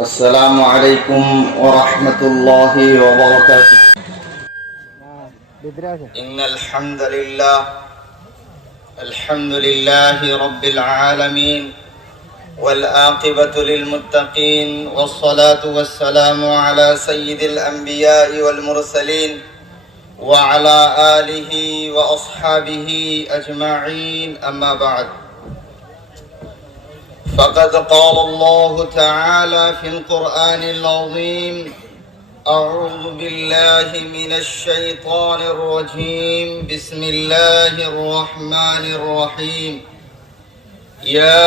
अस्सलामु अलैकुम व रहमतुल्लाहि व बरकातुहू। इन्नल हम्दुलिल्लाहि रब्बिल आलमीन वल आक़िबतु लिल मुत्तक़ीन वस्सलातु वस्सलामु अला सय्यिदिल अंबिया'i वल मुरसलीन व अला आलिहि व अस्हाबिहि अजमईन, अम्मा बाद। फ़क़द क़ाल अल्लाहु तआला फ़िल क़ुरआनिल अज़ीम, अऊज़ु बिल्लाहि मिनश शैतानिर रजीम, बिस्मिल्लाहिर रहमानिर रहीम। या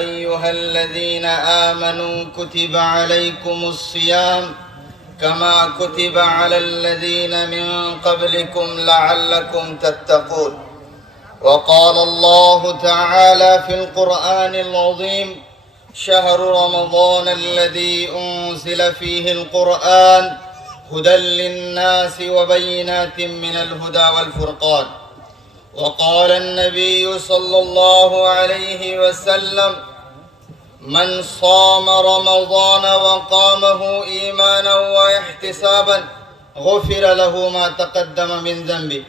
अय्युहल्लज़ीना आमनू कुतिबा अलैकुमुस सियाम कमा कुतिबा अलल्लज़ीना मिन क़ब्लिकुम लअल्लकुम तत्तक़ून। वक़ाल अल्लाहु तआला फ़िल क़ुरआनिल अज़ीम, शहर रमज़ानल्लज़ी उन्ज़िल फ़ीहिल क़ुरआन हुदल लिन्नासि व बय्यिनातिन मिनल हुदा वल फ़ुरक़ान। वक़ाल अन्नबिय्यु सल्लल्लाहु अलैहि वसल्लम, मन साम रमज़ान व क़ामहु ईमानन व इह्तिसाबन गुफ़िर लहु मा तक़द्दम मिन ज़ंबि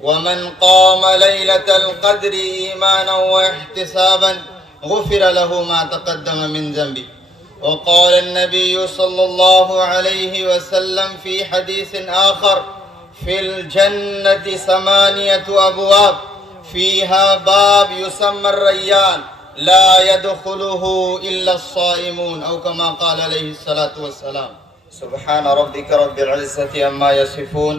व मन क़ाम लैलतल क़द्रि ईमानन व इह्तिसाबन गुफ़िर लहु मा तक़द्दम मिन ज़ंबि। वक़ाल अन्नबिय्यु सल्लल्लाहु अलैहि वसल्लम फ़ी हदीसिन आख़र, फ़िल जन्नति समानियतु अबवाब फ़ीहा बाब युसम्मा रय्यान ला यदखुलुहु इल्ला अस्साइमून, औ कमा क़ाल अलैहिस्सलातु वस्सलाम। सुब्हान रब्बिका रब्बिल इज़्ज़ति अम्मा यसिफ़ून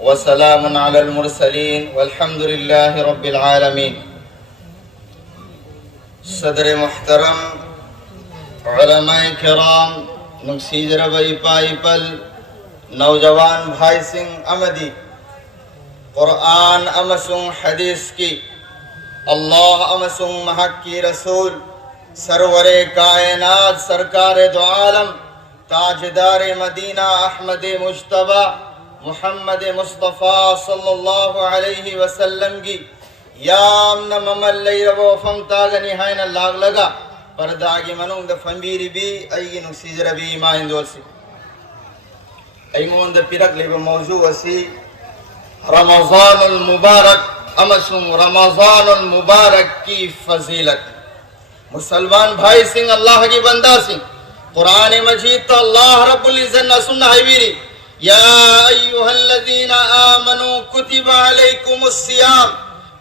व सलामुन अलल मुरसलीन वल्हम्दुलिल्लाहि रब्बिल आलमीन। सदर मुहतरम, उलमाए किराम, नुक्सीजर बई पाईपल, नौजवान भाई सिंह अमदी, कुरान अमसुंग हदीस की, अल्लाह अमसुंग महक की रसूल, सरवरे कायनात सरकार दो आलम, ताजदार मदीना अहमद मुज्तबा मुहम्मद मुस्तफ़ा सल्लल्लाहु अलैहि वसल्लम की याम न ममल्लई रबो फम तागनी हाइन लाग लगा परदागी मनुंग द फंबीरी बी अयगी नुक्सीजर बी इमाइन दोलसी अयमों द पिरक लेबो मौजू वसी रमज़ानुल मुबारक अमसुंग रमज़ानुल मुबारक की फजीलत। मुसलमान भाई सिंह, अल्लाह की बंदा सिंह, कुरान मजीद तो अल्लाह रब्बुल इज़्ज़त न सुन्ना है वीरी, या अय्युहल्लज़ीना आमनू कुतिबा अलैकुमुस सियाम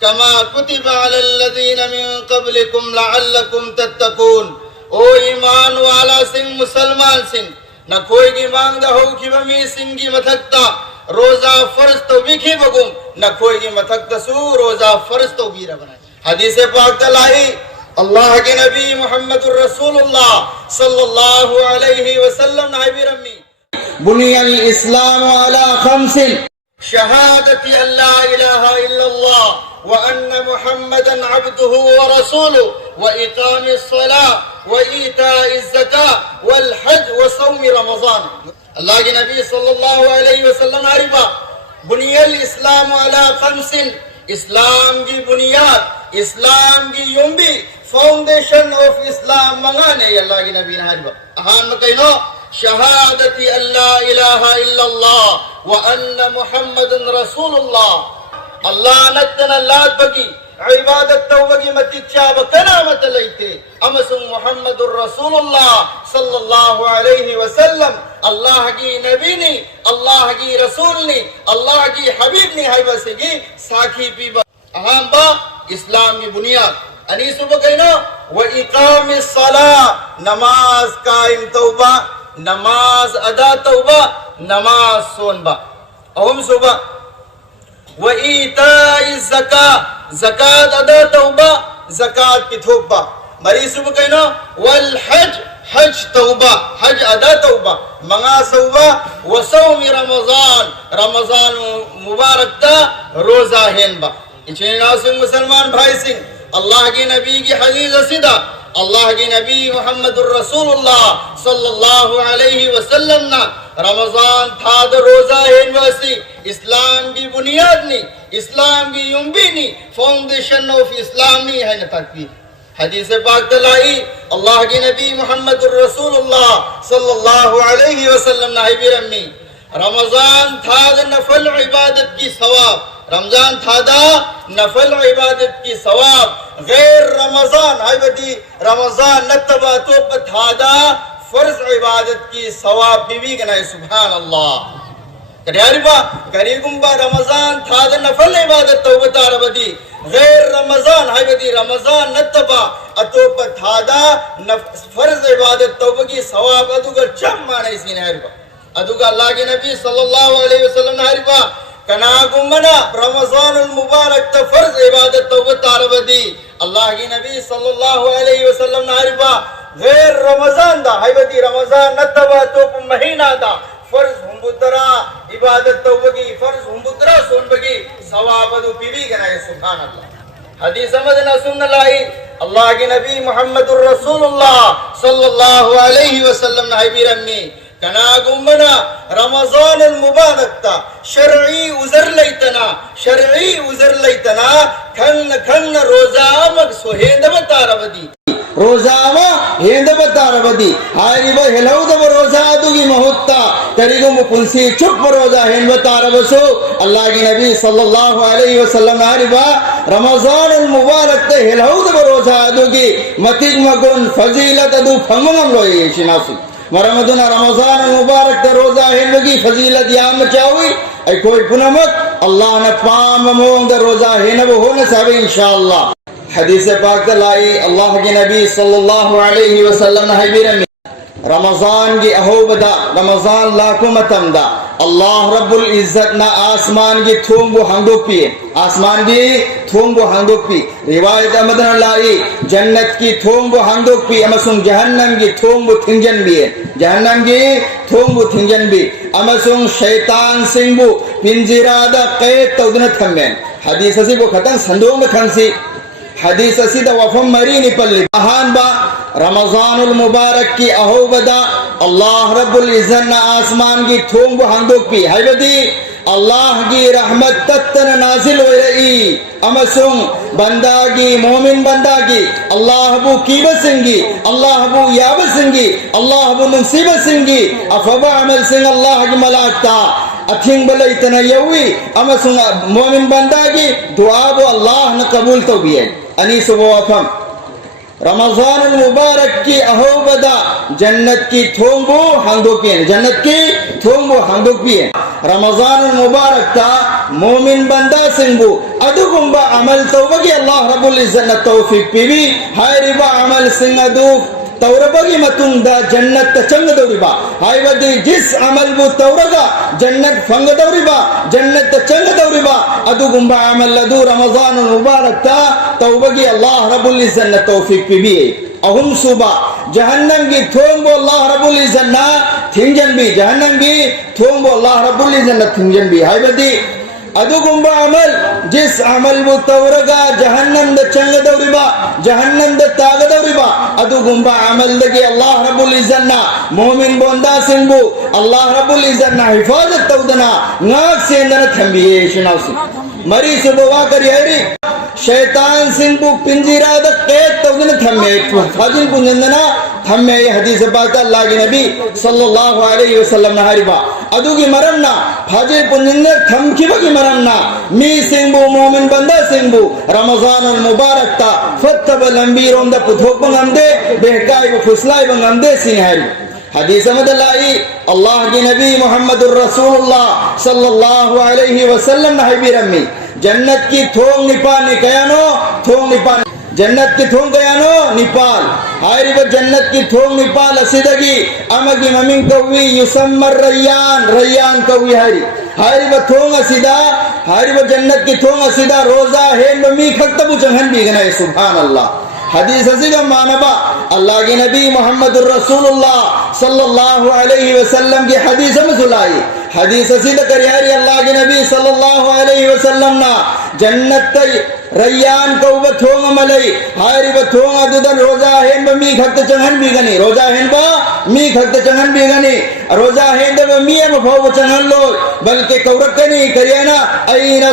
कमा कुतिबा अलल्लज़ीना मिन क़ब्लिकुम लअल्लकुम तत्तक़ून। ओ ईमान वाला सिंह, मुसलमान सिंह, न कोई की मांग दा हो कि बमी सिंह की मथकता रोजा फर्ज तो विखी बगुम, न कोई की मथकता सू रोजा फर्ज तो बीरा बनाए। हदीस पाक तलाई अल्लाह के नबी मुहम्मदुर रसूलुल्लाह सल्लल्लाहु अलैहि वसल्लम ने बिरमी बुनियल इस्लाम अला खम्सिन शहादती अल्ला इलाहा इल्लल्लाह व अन्न मुहम्मदन अब्दुहु व रसूलुहु व इकामिस सलाह व ईताइज ज़का वल हज व सौम रमज़ान। अल्लाह के नबी सल्लल्लाहु अलैहि वसल्लम आरिफा बुनियल इस्लाम अला खम्सिन, इस्लाम की बुनियाद, इस्लाम की युम्बी, फाउंडेशन ऑफ इस्लाम मंगाने अल्लाह के नबी ने आरिफा अहान में कहनो शहादती अल्ला इलाहा इल्लल्लाह व अन्न मुहम्मदन रसूलुल्लाह। अल्लाह नक्तन अल्लाह बगी इबादत तौबगी मतिच्चा बकनामत लैते अमसुम मुहम्मदुर रसूलुल्लाह सल्लल्लाहु अलैहि वसल्लम अल्लाह की नबी ने, अल्लाह की रसूल ने, अल्लाह की हबीब ने है बसेगी साखी पीबा अहम बा इस्लाम की बुनियाद अनी सुबह कहना व इकामिस सलाह, नमाज कायम तौबा, नमाज अदा तौबा, नमाज सोनबा अहम सुबह व ईताइज ज़का, ज़कात अदा तौबा, ज़कात पिथोबा मरी सुबह कहना वल हज, हज तौबा, हज अदा तौबा मंगा सौबा व सौम रमज़ान, रमज़ान मुबारक ता रोजा हेनबा। इचना सिंह मुसलमान भाई सिंह, अल्लाह के नबी की हदीस रसीदा, अल्लाह के नबी मुहम्मदुर रसूलुल्लाह सल्लल्लाहु अलैहि वसल्लम ना रमज़ान था द रोजा हेनवासी इस्लाम की बुनियाद नी, इस्लाम की युम्बी नी, फाउंडेशन ऑफ इस्लाम नी है न तकबीर हदीस पाक तलाई अल्लाह के नबी मोहम्मद रसूलुल्लाह सल्लल्लाहु अलैहि वसल्लम नाहिबी रम्मी रमजान था नफल इबादत की सवाब रमजान था नफल इबादत की सवाब गैर रमजान हाइबदी रमजान नतबा तो था फर्ज इबादत की सवाब बीवी गनाए सुभान अल्लाह करियारिबा करीगुंबा रमजान था नफल इबादत तौबता रबदी गैर रमजान हाइबदी रमजान नतबा अतोप था फर्ज इबादत तौबा की सवाब अदुगा चम माने सीने हरिबा अदुगा अल्लाह के नबी सल्लल्लाहु अलैहि वसल्लम हरिबा कनागुमना रमजानुल मुबारक त फर्ज इबादत तौबता रबदी अल्लाह के नबी सल्लल्लाहु अलैहि वसल्लम हरिबा गैर रमजान दा हाइबदी रमजान नतबा तोप महीना दा फर्ज हुंबुतरा इबादत तौबगी फर्ज हुंबुतरा सोनबगी सवाब अदु बीवी गनाए सुभान अल्लाह हदीस समझना सुन लाई अल्लाह के नबी मुहम्मदुर रसूलुल्लाह सल्लल्लाहु अलैहि वसल्लम नाहिबी रम्मी कनागुमना रमजानुल मुबारक ता शरई उजर लैतना खन रोजा मग सोहेंद बतारवदी रोजावा हेंद बतारवदी आरिबा हेलौदब रोजा दुगी महत्ता तरिगु मुपुंसी चुप रोजा हेंद बतारवसो अल्लाह के नबी सल्लल्लाहु अलैहि वसल्लम आरिबा रमजानुल मुबारक ते हेलौदब रोजा दुगी मतिग मगुन फजीलत दु फंगम लोये शिनासु मरमदुना रमजानुल मुबारक ते रोजा हेंदगी फजीलत याम चावी ऐ कोई पुनमत अल्लाह ने पाम मोंग रोजा हेनब होने सब इंशाअल्लाह हदीस पाक लाई अल्लाह के नबी सल्लल्लाहु अलैहि वसल्लम हबीरमी रमजान की अहोबदा रमजान लाखों मतमदा अल्लाह रब्बुल इज्जत ना आसमान की थोंबो हंगोपी आसमान की थोंबो हंगोपी रिवायत अमदन लाई जन्नत की थोंबो हंगोपी अमसुंग जहन्नम की थोंबो थिंजन भी जहन्नम की थोंबो थिंजन भी अमसुंग शैतान सिंबु पिंजिरादा कैद तौदन थम्मेन हदीस से वो खतन संदोंग खंसी हदीस सीधा वफम मरीनी पल्ली महान बा रमजानुल मुबारक की अहोबदा अल्लाह रब्बुल इज्जत ना आसमान की थोंग हंदोक पी हाइबदी अल्लाह की रहमत तत्तन नाजिल हो रही अमसुंग बंदा की मोमिन बंदा की अल्लाह बु कीब सिंगी अल्लाह बु याब सिंगी अल्लाह बु नसीब सिंगी अफबा अमल सिंग अल्लाह की मलाकता अथिंग बले इतना यवी अमसुंग मोमिन बंदा की दुआ बु अल्लाह न कबूल तो भी है अनीस वफम रमजानुल मुबारक की अहोबदा जन्नत की थोंबो हंदोपी जन्नत की थोंबो हंदोपी रमजानुल मुबारक ता मोमिन बंदा सिंबु अदुगुंबा अमल तौबगी अल्लाह रब्बुल इज्जत न तौफीक पीवी हाय रिबा अमल सिंग अदु तौरबगी मतुंदा जन्नत चंग दौरिबा हाय वदी जिस अमल बु तौरगा जन्नत फंग दौरिबा जन्नत चंग दौरिबा अदु गुंबा अमल अदु रमजानुल मुबारक ता तौबगी अल्लाह रब्बुल इज्जत न तौफीक पीवी अहुम सुबा जहन्नम की थोंबो अल्लाह रब्बुल इज्जत ना थिंजन भी जहन्नम की थोंबो अल्लाह रब्बुल इज्जत न थिंजन भी हाय वदी अदुगुंबा अमल जिस अमल वो तौरगा जहन्नम द चंग दौरिबा जहन्नम द ताग दौरिबा अदुगुंबा अमल दगे अल्लाह रब्बुल इज्जत ना मोमिन बोंदा सिंबु अल्लाह रब्बुल इज्जत ना हिफाजत तौदना नाक से अंदर थंबिए शिनाउसी मरी सुबवा करी हरी शैतान सिंबु पिंजिरा द कैद तौदन थम्मे फाजिल पुंजंदना थम्मे ये हदीस बात अल्लाह के नबी सल्लल्लाहु अलैहि वसल्लम ने हरिबा अदुगी मरन्ना फाजिल पुंजंदर थमकी बगी मरन्ना मी सिंबु मोमिन बंदा सिंबु रमजानुल मुबारक ता फतबल अंबीरों द पुथोक बंगमदे बेहकाई व फुसलाई बंगमदे सिंहारी हदीस मदलाई अल्लाह के नबी मुहम्मदुर रसूलुल्लाह सल्लल्लाहु अलैहि वसल्लम ने हबीरमी जन्नत की थोंग निपाल निकयानो थोंग निपाल जन्नत की थोंग गयानो निपाल हायरी व जन्नत की थोंग निपाल असिदगी अमगी ममिन कवी युसम्मर रय्यान रय्यान कवी हायरी व थोंग असिदा हायरी व जन्नत की थोंग असिदा रोजा है ममी खक्तबु चंगन भी गना सुभान अल्लाह हदीस असीगा मानबा अल्लाह के नबी मुहम्मदुर रसूलुल्लाह सल्लल्लाहु अलैहि वसल्लम की हदीस में सुनाई हदीस असीदा करियारी अल्लाह के नबी सल्लल्लाहु अलैहि वसल्लम ना जन्नत रैयान को बथोंग मलई हारी बथोंग अदुदन रोजा हेन बमी खक्त चंगन बिगनी रोजा हेन बा मी खक्त चंगन बिगनी रोजा हेन दब मी एम भाव चंगन लो बल्कि कौरकनी करियाना अईन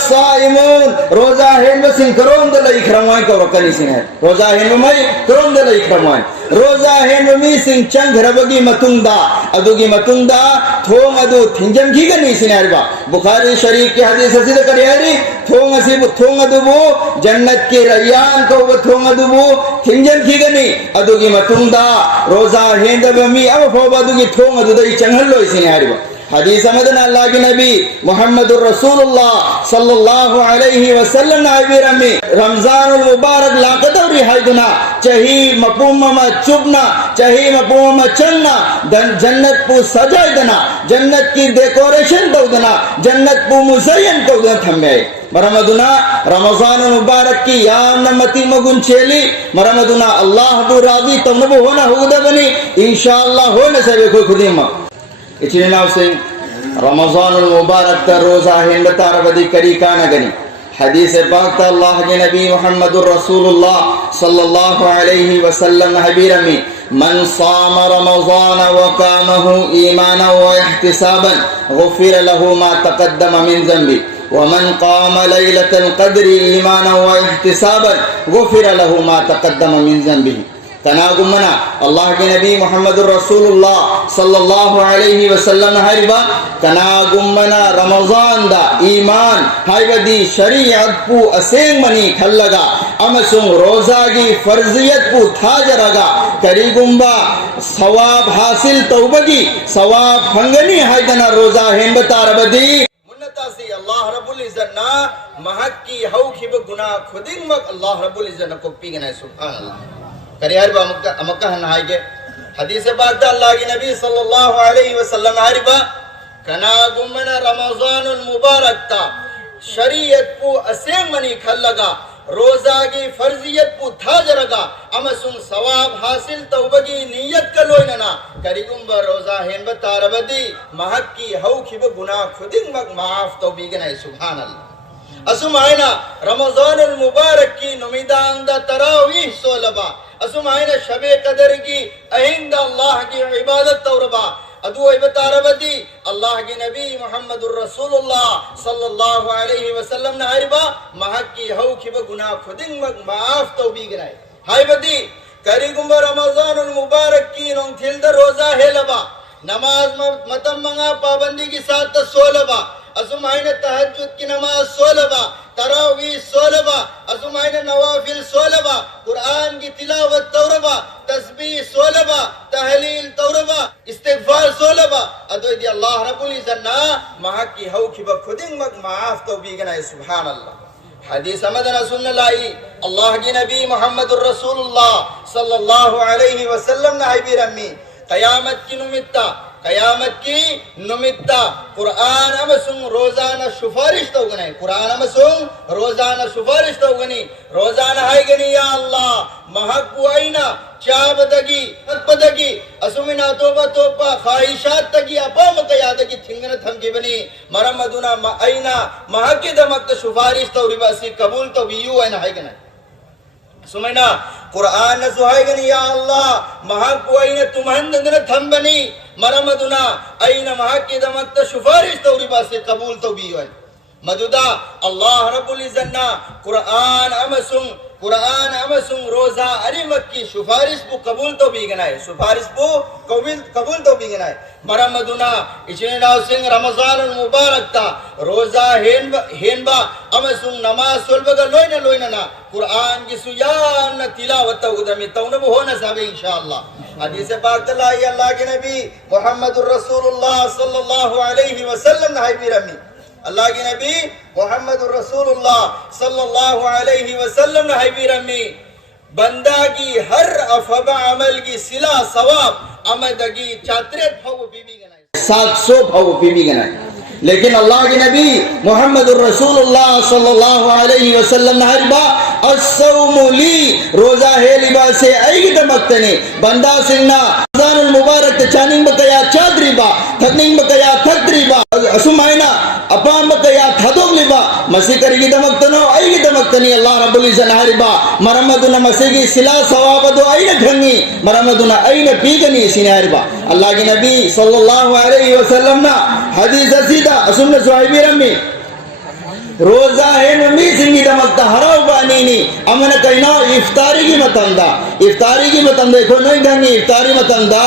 साइमून रोजा हेन बसिन करों दलई खरमाई कौरकनी सिने रोजा हेन बमई करों दलई खरमाई रोजा हेन बमी सिंह चंग रबगी मतुंगदा अदुगी मतुंगदा थोंग अदु थिंजन खीगनी सिने अरबा बुखारी शरीफ की हदीस हसीद करियारी थोंग असीब थोंग अदुबु जन्नत के रैयान को थोंग अदुबु थिंजन खीगनी अदुगी मतुंगदा रोजा हेन दबमी अब फोब अदुगी थोंग अदुदई चंगल लो सिने अरबा हदीस अमदन अल्लाह के नबी मुहम्मदुर रसूलुल्लाह सल्लल्लाहु अलैहि वसल्लम नाइबिरमी रमजानुल मुबारक लाकदौरी हाइदुना चही मपूमा चुबना चही मपूमा चलना जन्नत पु सजाइदना जन्नत की डेकोरेशन दौदना जन्नत पु मुज़य्यन दौदना थम्मे मरमदुना रमजान मुबारक की याम नमती मगुन चेली मरमदुना अल्लाह बु राजी तमनबु होना हुदा बनी इंशाअल्लाह होने से कोई खुदीमा इचने नाव से रमजान मुबारक का रोजा हिंद तारबदी करी काना गनी हदीस पाक अल्लाह के नबी मुहम्मदुर रसूलुल्लाह सल्लल्लाहु अलैहि वसल्लम हबीरमी मन साम रमजान व कामहु ईमाना व इहतिसाबन गुफिर लहु मा तक़द्दम मिन ज़ंबी व मन क़ाम लैलतल क़द्रि ईमाना व इहतिसाबन गुफिर लहु मा तक़द्दम मिन ज़ंबी तनागुमना अल्लाह के नबी मुहम्मदुर रसूलुल्लाह सल्लल्लाहु अलैहि वसल्लम हरिबा तनागुमना रमजान दा ईमान हाइबदी शरीयत पु असेंग मनी खल्लगा अमसुंग रोजा की फर्जियत पु थाजरगा करीगुम्बा सवाब हासिल तौबगी सवाब फंगनी हाइदना रोजा हेन बतारबदी मुन्नतासी अल्लाह रब्बुल इज्जत ना महक की हौ खिब गुनाह खुदिन मक अल्लाह रब्बुल इज्जत को पीगना सुभान अल्लाह करियार बा मक्का हनाइगे हदीस पाक अल्लाह की नबी सल्लल्लाहु अलैहि वसल्लम हरिबा कना गुमना रमजानुल मुबारक ता शरीयत पु असेंग मनी खल्लगा रोजा की फर्जियत पु थाजरगा अमसुन सवाब हासिल तौबगी नियत कलोइनना करिगुम्बा रोजा हेन बतारबदी महक की हौ खिब गुनाह खुदिन मक माफ तौबीगना सुभान अल्लाह असुमाइना रमजानुल मुबारक की नुमिदांदा तरावीह सोलबा असुमाइना शबे कदर की अहिंदा अल्लाह की इबादत तौरबा अदु इबतारबदी अल्लाह के नबी मुहम्मदुर रसूलुल्लाह सल्लल्लाहु अलैहि वसल्लम ने हरिबा महक की हौ खिब गुनाह खुदिन मक माफ तौबीगनाय हाइबदी करिगुम्बा रमजानुल मुबारक की नों थिल्द रोजा हेलबा नमाज मतम मंगा पाबंदी के साथ सोलबा असुमाइना तहज्जुद की नमाज सोलबा तरावी सोलबा असुमाइना नवाफिल सोलबा कुरान की तिलावत तौरबा तस्बीह सोलबा तहलील तौरबा इस्तिगफार सोलबा अदोदी अल्लाह रब्बुल इज्जत ना महक की हौ खिब खुदिन मक माफ तौबीगना सुभान अल्लाह हदीस अमदना सुन्नलाई अल्लाह की नबी मुहम्मदुर रसूलुल्लाह सल्लल्लाहु अलैहि वसल्लम ने हबीरमी क़यामत की नुमित्ता कुरान अमसुंग रोजाना सुफारिश तो गने कुरान अमसुंग रोजाना सुफारिश तो गनी रोजाना हाय गनी या अल्लाह महक बुआइना चाबदगी पदगी असुमिना तोबा तोपा ख्वाहिशात तगी अपा मकयादगी थिंगन थमकी बनी मरमदुना आइना महक दमक सुफारिश तो रिबासी कबूल तो बियू है ना हाय गना सुमैना कुरान सुहायगनी या अल्लाह महक बुआइना तुमहन दन थंबनी मरमदुना आइना महक दमक सुफारिश तो रिबासी कबूल तो बियू है मदुदा अल्लाह रब्बुल इज्जत ना कुरान अमसुंग रोजा अरी मक्की सुफारिश पु कबूल तो भी गनाए सुफारिश पु कबूल तो भी गनाए मरमदुना इचने नाव सिंह रमजानुल मुबारक ता रोजा हेनबा अमसुंग नमाज सोलबगा लोइना ना कुरान की सुयान तिलावत उदमी तौन हो न साबे इंशाअल्लाह हदीस पाक अल्लाह के नबी मुहम्मदुर रसूलुल्लाह सल्लल्लाहु अलैहि वसल्लम ने हबीरमी अल्लाह के नबी मुहम्मदुर रसूलुल्लाह सल्लल्लाहु अलैहि वसल्लम ने हबीरमी बंदा की हर अफबा अमल की सिला सवाब अमदगी चात्रेत भव बीबी गनाए 700 भव बीबी गनाए लेकिन अल्लाह के नबी मुहम्मदुर रसूलुल्लाह सल्लल्लाहु अलैहि वसल्लम ने हरबा अस्सौमु ली रोजा है लिबासे ऐगी दमक्तने बंदा सिंना रमजानुल mubarak ta chaning bakaya chadriba thakning bakaya thaktriba asumaina apam bakaya thadogliba masikari gidamakno ai gidamakni Allah rabbul izzat hariba maramaduna masigi sila sawabadu aina khangi maramaduna aina pigani sinariba Allah ki nabi sallallahu alaihi wasallam na hadis asida asunna sahibi rammi रोजा है नमी सिंगी दमकता हराव बानीनी अमन कहना इफ्तारी की मतंदा देखो नहीं गंगी इफ्तारी मतंदा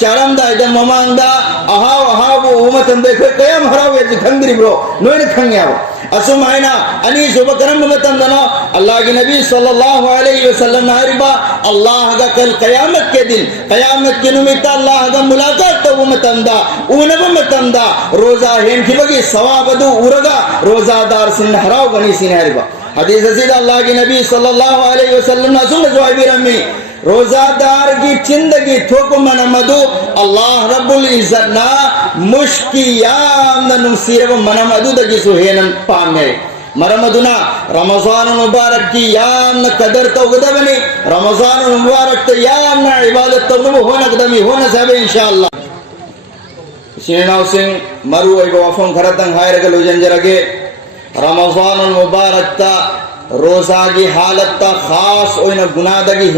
चरमदा इधर ममांदा अहाव अहाव वो मतंदा देखो कयम हराव ये खंगरी ब्रो नोइन खंग्याव असुमाइना अनी सुबकरम मतंदा ना अल्लाह के नबी सल्लल्लाहु अलैहि वसल्लम ने हरिबा अल्लाह का कल क़यामत के दिन क़यामत के निमित्त अल्लाह का मुलाकात तो वो मतंदा उनब मतंदा रोजा है की बगी सवाबदु उरगा रोजादार सिन हराव बनी सिन हरिबा हदीस सीधा अल्लाह के नबी सल्लल्लाहु अलैहि वसल्लम ने सुन जवाबी रमी रोजादार की जिंदगी थोक मनमदु अल्लाह रब्बुल इज्जत ना मुश्कियाम ननुसीरव मनमदु दगी सुहेनन पांगे मरमदुना रमजान मुबारक की याम न कदर तो गदबनी रमजान मुबारक तो याम न इबादत तो नु होना कदमी होना सब इंशाअल्लाह सिनेनाव सिंह मरु एगो वफम खरतंग हायर गलो जंजरगे रमजान मुबारक ता रोजा की हालत ता खास ओइना गुनादगी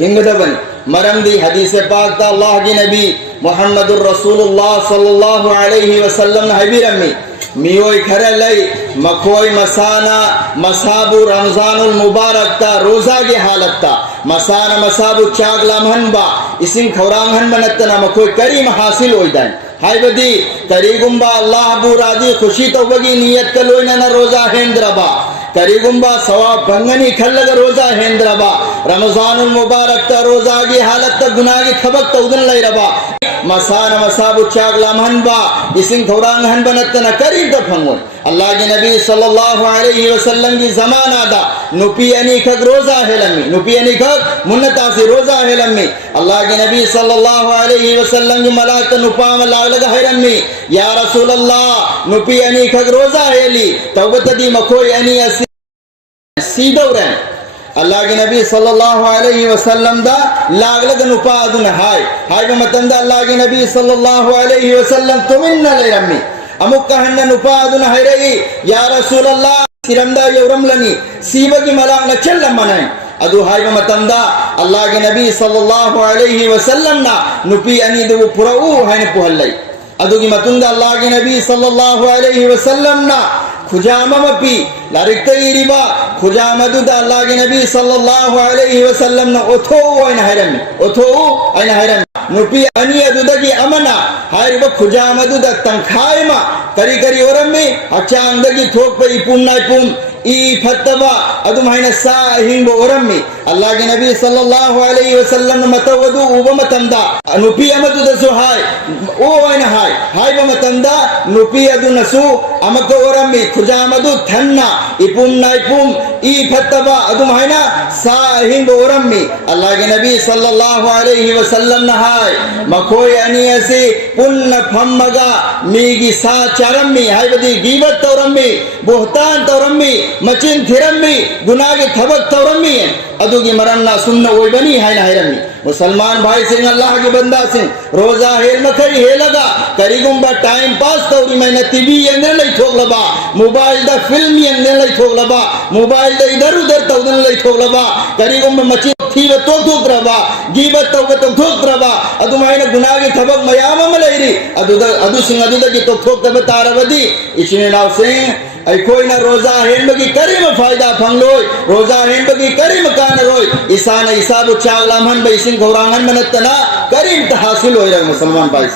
हिंगदबनी मरमदी हदीस पाक ता अल्लाह की नबी मुहम्मदुर रसूलुल्लाह सल्लल्लाहु अलैहि वसल्लम ने हबीरमी मियोई खरलई मखोई मसाना मसाबु रमजानुल मुबारक ता रोजा की हालत ता मसाना मसाबु चागला मनबा इसिन खौरांगन बनतना मखोई करीम हासिल होइदान हाय बदी तरीगुंबा अल्लाह बु राजी खुशी तो बगी नियत कलोइना न रोजा हेंद्रबा तरीगुंबा सवाब भंगनी खल्लग रोजा हेंद्रबा रमजानुल मुबारक ता रोजा की हालत ता गुनाह की खबक तो उदन लई रबा मसान मसाबु चागला मनबा इसिन खौरांग हन बनतना करीब तो फंगोन अल्लाह के नबी सल्लल्लाहु अलैहि वसल्लम की जमाना दा नुपी अनी खक रोजा हेलमी नुपी अनी खक मुन्नता से रोजा हेलमी अल्लाह के नबी सल्लल्लाहु अलैहि वसल्लम की मलाक नुपा मलाक लगा हेलमी या रसूल अल्लाह नुपी अनी खक रोजा हेली तौबत दी मखोई अनी असी सीदौरन अल्लाह के नबी सल्लल्लाहु अलैहि वसल्लम दा लागलग नुपादुन हाय मतंदा अल्लाह के नबी सल्लल्लाहु अलैहि वसल्लम तुमिन्ना लेरम्मी अमुक कहन्न नुपादुन हैरई या रसूल अल्लाह सिरमदा यौरमलनी सीबगी मलाक न चल्लम मने अदु हाय मतंदा अल्लाह के नबी सल्लल्लाहु अलैहि वसल्लम ना नुपी अनी दु पुरऊ हैन पुहल्लै अदु की मतुंदा अल्लाह के नबी सल्लल्लाहु अलैहि वसल्लम ना खुजामपी लारिक्तगिरिबा खुजामदुदा अल्लाह के नबी सल्लल्लाहु अलैहि वसल्लम न ओथो आइन हैरम नुपी अनि अदुदगी अमना हायब खुजामदुदा तंखायमा करी करी ओरम्मी अचांदगी थोक पे इपुम नाइपुम ई फतवा अदु माइना सा हिंबो ओरम्मी अल्लाह के नबी सल्लल्लाहु अलैहि वसल्लम मतवदु उब मतंदा नुपी अमदु दसु हाय ओ आइन हाय मतंदा नुपी अदु नसु अमको ओरम्मी खुजामदु थन्ना इपुम नाइपुम ई फतवा अदु माइना सा हिंबो ओरम्मी अल्लाह के नबी सल्लल्लाहु अलैहि वसल्लम न हाय मखोय अनियसी पुन्न फम्मगा मीगी सा चरम्मी हाय बदी गीबत तौरम्मी बोहतान तौरम्मी मचिन थिरम्मी गुनाह के थबक तौरम्मी अदु की मरन्ना सुन्ना ओय बनी है ना हैरम्मी मुसलमान भाई सिंह अल्लाह के बंदा सिंह रोजा हेल मखई हे लगा करीगुंबा टाइम पास तौरी मैंने टीवी यंगन लई ठोक लबा मोबाइल दा फिल्म यंगन लई ठोक लबा मोबाइल दा इधर उधर तौदन लई ठोक लबा करीगुंबा मचिन थी व तो ठोक रबा गीबत तो ठोक रबा अदु मैंने गुनाह के थबक मयाम मलैरी अदु सिंह अदु की तो ठोक तब तारवदी इसने नाव सिंह कोई ना रोजा हेंबगी करीम फायदा फंगलोय रोजा हेंबगी करीम कान रोय ईसान ईसाबु चागला मन बैसिन गौरांगन मनतना करीम तहासिल होय रे मुसलमान भाई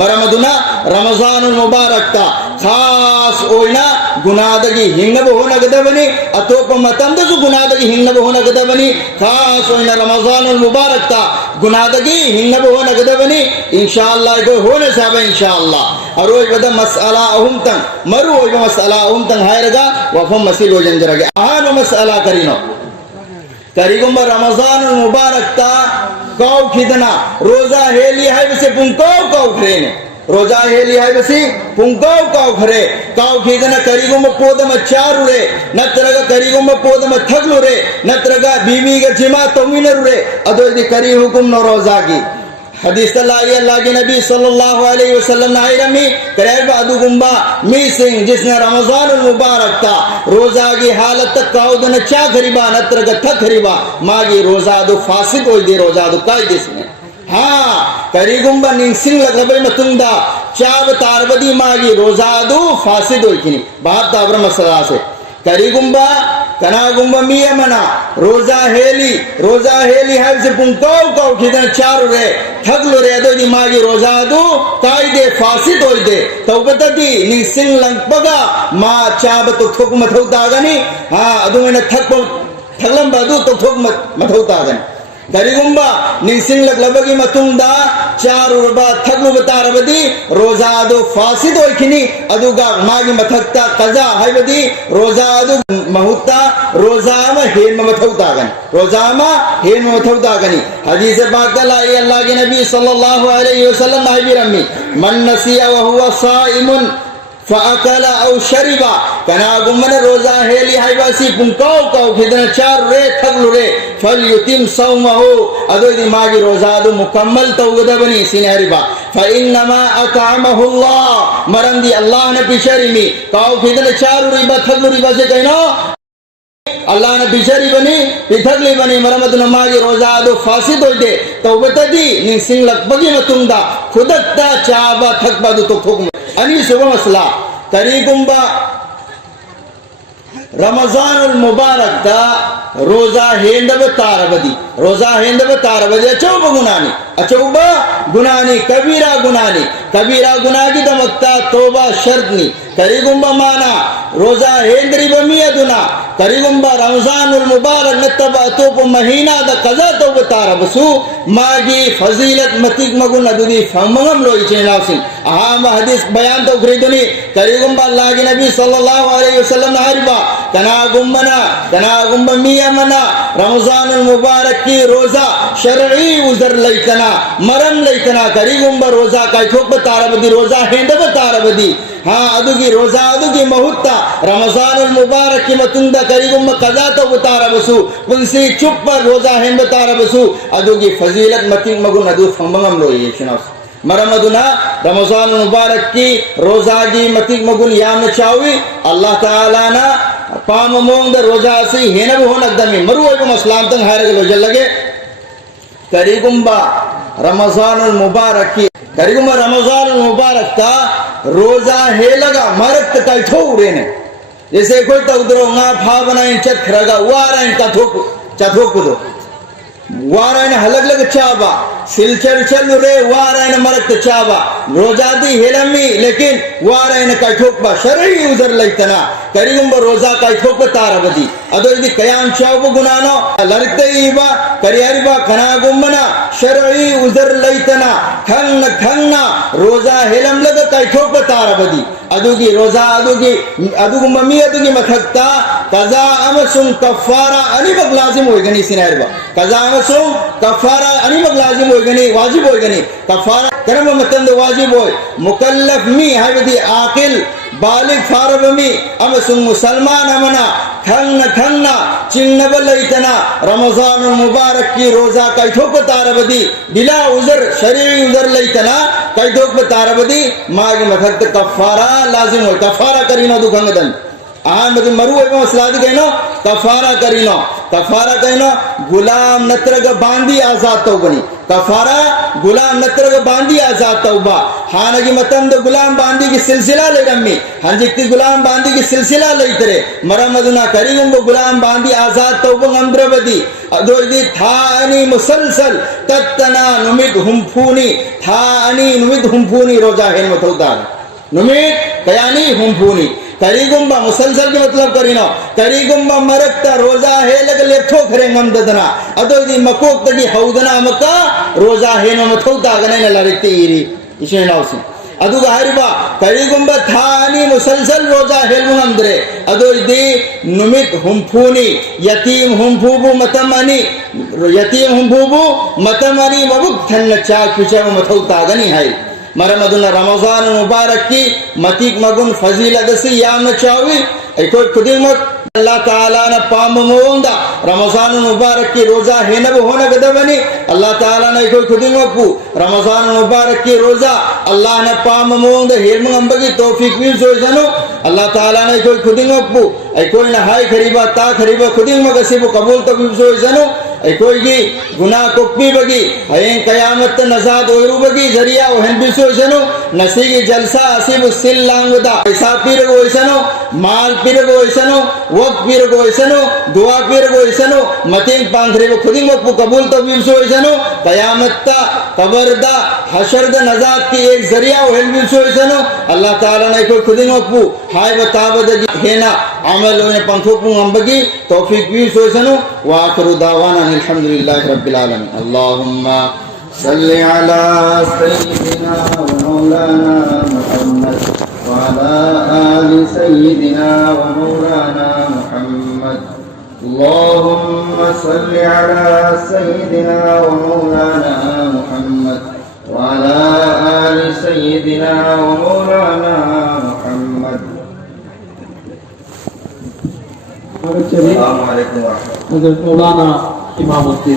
मरमदुना रमजानुल मुबारक ता खास ओइना गुनादगी हिंगब होना गदबनी अतोप मतंदसु गुनादगी हिंगब होना गदबनी खास ओइना रमजानुल मुबारक ता गुनादगी हिंगब होना गदबनी इंशाअल्लाह को होने साबे इंशाअल्लाह अरोय बद मसअला अहुम तंग मरु ओय मसअला अहुम तंग हायरगा वफम मसिल हो जंजरगे आनो मसअला करिनो करीगुंबा रमजानुल मुबारक ता कौ खिदना रोजा हेली है बसे पुंको कौ खरेने रोजा हेली है बसी पुंको कौ खरे कौ खिदना करीगुंबा पोदम चारु रे नत्रगा करीगुंबा पोदम थगलु रे नत्रगा बीवी गे जिमा तोमिनरु रे अदो दि करी हुकुम नो रोजा की हदीस लाई अल्लाह के नबी सल्लल्लाहु अलैहि वसल्लम ने आयरमी करे बादू गुम्बा मी सिंह जिसने रमजान मुबारक था रोजा की हालत तक काउदन चा खरीबा नत्र ग खरीबा मागी रोजा दो फासिद हो दे रोजा दो काय जिसने हाँ करी गुम्बा निंसिंग लगबे मतुंदा चाब तारबदी मागी रोजा दो फासिद हो किनी बात ताबर मसला से करी गुम्बा कना गुम्बा मिया मना रोजा हेली है से पुंकाव काव खिदन चार रे ठगलो रे दो दी मागी रोजा दो कायदे फासिद होई दे तौबतदी निंसिंग लंगपगा मा चाब तो ठोक मथौतागनी हाँ अदु में ठगलम बादू तो ठोक मथौतागनी करीगुंबा निंसिंग लगलबगी मतुंदा चार रुबा थगलु बतारबदी रोजा दो फासिद होइखिनी अदुगा मागी मथक्ता कजा हाइबदी रोजा दो महुत्ता रोजा म हेन मथौतागन रोजा म हेन मथौतागनी हदीस पाक लाई अल्लाह के नबी सल्लल्लाहु अलैहि वसल्लम आइबिरमी मन नसिया व हुवा साइमुन फ़अकला औ शरिबा कना गुमन रोजा हेली हाइबासी पुंकाव काव खिदन चार रे थगलु रे फल युतिम सौमहु अदो दी मागी रोजा दो मुकम्मल तौगदबनी सिनहरिबा फ़इन्नमा अतामहुल्लाह मरंदी अल्लाह ने पिशरिमी काव खिदन चार रिबा थगलु रिबा से कहनो अल्लाह ने पिशरी बनी पिथगली बनी मरमत नमागी रोजा दो फासिद होई दे तौबतदी निंसिंग लगबगी मतुंदा खुदत्ता चाबा थकबा दो तो ठोक अनि सुबह मसला तरीकुंबा रमजानुल मुबारक दा रोजा हेंदब तारबदी अचौबा गुनानी कबीरा गुनागी दमकता तोबा शर्तनी तरीकुंबा माना रोजा हेंद्री बमी अदुना तरीकुंबा रमजानुल मुबारक नतबा तोप महीना दा कजा तोब तारबसु मागी फजीलत मतिक मगुन अदुदी फमंगम लोई चेनासिन अहाम हदीस बयान तो खरीदनी तरीकुंबा अल्लाह के नबी सल्लल्लाहु अलैहि वसल्लम ने हरबा कना गुम्बा मिया मना रमजानुल मुबारक की रोजा शरई उजर लैतना मरम लैतना करीगुंबा रोजा का ठोक तारबदी रोजा हेंदब तारबदी हाँ अदुगी रोजा अदुगी महुत्ता रमजानुल मुबारक की मतुंदा करीगुंबा कजा तो तारबसु पुंसी चुप पर रोजा हेंद तारबसु अदुगी फजीलत मतिक मगुन अदु फंबंगम लोई शनास मरमदुना रमजान मुबारक की रोजा की मतिक मगुन याम चावी अल्लाह ताला ना पाम मोंग द रोजा से हेनब हो नकदमी मरुओ को मसलाम तंग हायर के लोजल लगे करीगुंबा रमजानुल मुबारक की करीगुंबा रमजानुल मुबारक का रोजा हे लगा मरक का ठोरे ने जैसे कोई तो उधरो ना फा बनाई चखरगा वाराइन का ठोक दो वाराइन हलग लग चाबा सिलचर चल रे वाराइन मरक चाबा रोजा दी हेलमी लेकिन वाराइन का ठोकबा शरई उधर लैतना करीगुंबा रोजा का ठोक तारबदी अदो इदी कयाम चाबु गुनानो लरते इबा करियरिबा कना गुंबना शरई उधर लैतना खंगना रोजा हेलम लग का ठोक तारबदी अदुगी रोजा अदुगु मम्मी अदुगी मखक्ता कजा अमसुम कफारा अनिबक लाजिम होइगनी सिनारबा कजा अमसुम कफारा अनिबक लाजिम होइगनी वाजिब होइगनी कफारा करम मतंद वाजिब होय मुकल्लफ मी हाबदी आकिल बालिग फारबमी अमसुम मुसलमान अमना खंगना चिन्नब लैतना रमजानुल मुबारक की रोजा का ठोक तारबदी बिला उजर शरीरी उजर लैतना कई ठोक तारबदी माग मखक्त कफारा लाजिम हो कफारा करीनो दुखंगदन आन मत मरु एवं मसलाद कहनो कफारा करीनो गुलाम नत्रग बांदी आजाद तो बनी कफारा गुलाम नत्रग बांदी आजाद तौबा हानगी मतम दो गुलाम बांदी की सिलसिला ले रम्मी हंजिक्ति गुलाम बांदी की सिलसिला ले तरे मरमदुना करीम वो गुलाम बांदी आजाद तौबा अंद्रबदी अदोदी था अनि मुसलसल तत्तना नुमिद हुम्फूनी रोजा हेन मतौदा नुमिद कयानी हुम्फूनी करीगुंबा मुसलसल के मतलब करीनो करीगुंबा मरकता रोजा है लग लेठो खरे ममददना अदो दी मकोक तगी हौदना मका रोजा है न मथौता गने न लरिते इरी इसे नाउसी अदु हरिबा करीगुंबा थानी मुसलसल रोजा है मुहमदरे अदो दी नुमित हुम्फूनी यतीम हुम्फूबु मतमनी मबुक थन्न चाक पिछे मथौता गनी है मरमदुना रमजान मुबारक की मतिक मगुन फजीलत से याम चावी एको खुदिमत अल्लाह ताला ने पाम मोंदा रमजान मुबारक की रोजा है न होने गदवनी अल्लाह ताला ने कोई खुदी मकू रमजान मुबारक की रोजा अल्लाह ने पाम मोंद हिरम अंबगी तौफीक भी जो जनो अल्लाह ताला ने कोई खुदी मकू ऐ कोई न हाय खरीबा ता खरीबा खुदी मगसिब कबूल तो भी जो जनो ऐ कोई की गुनाह को पी बगी हये कयामत नजात ओयरू बगी जरिया ओहन भी जो जनो नसीगी जलसा असीब सिल लांगदा पैसा पीर गो इसनो माल पीर गो इसनो वक्त पीर गो इसनो दुआ पीर गो इसनो मतीन पांखरे वो खुदी मकू कबूल तो भी जो इसनो कयामत कबरदा हशरद नजात की एक जरिया ओहन भी जो इसनो अल्लाह ताला ने कोई खुदी मकू हाय बतावद हेना अमल ने पंखो को अंबगी तौफीक भी जो इसनो वा आखिरु दावाना अल्हम्दुलिल्लाहि रब्बिल आलमीन अल्लाहुम्मा सल्लि अला सय्यिदिना व मौलाना मुहम्मद व अला आलि सय्यिदिना व मौलाना मुहम्मद अल्लाहुम्मा सल्लि अला सय्यिदिना व मौलाना मुहम्मद व अला आलि सय्यिदिना व मौलाना मुहम्मद अस्सलामु अलैकुम व रहमतुल्लाह मौलाना इमाम मुफ्ती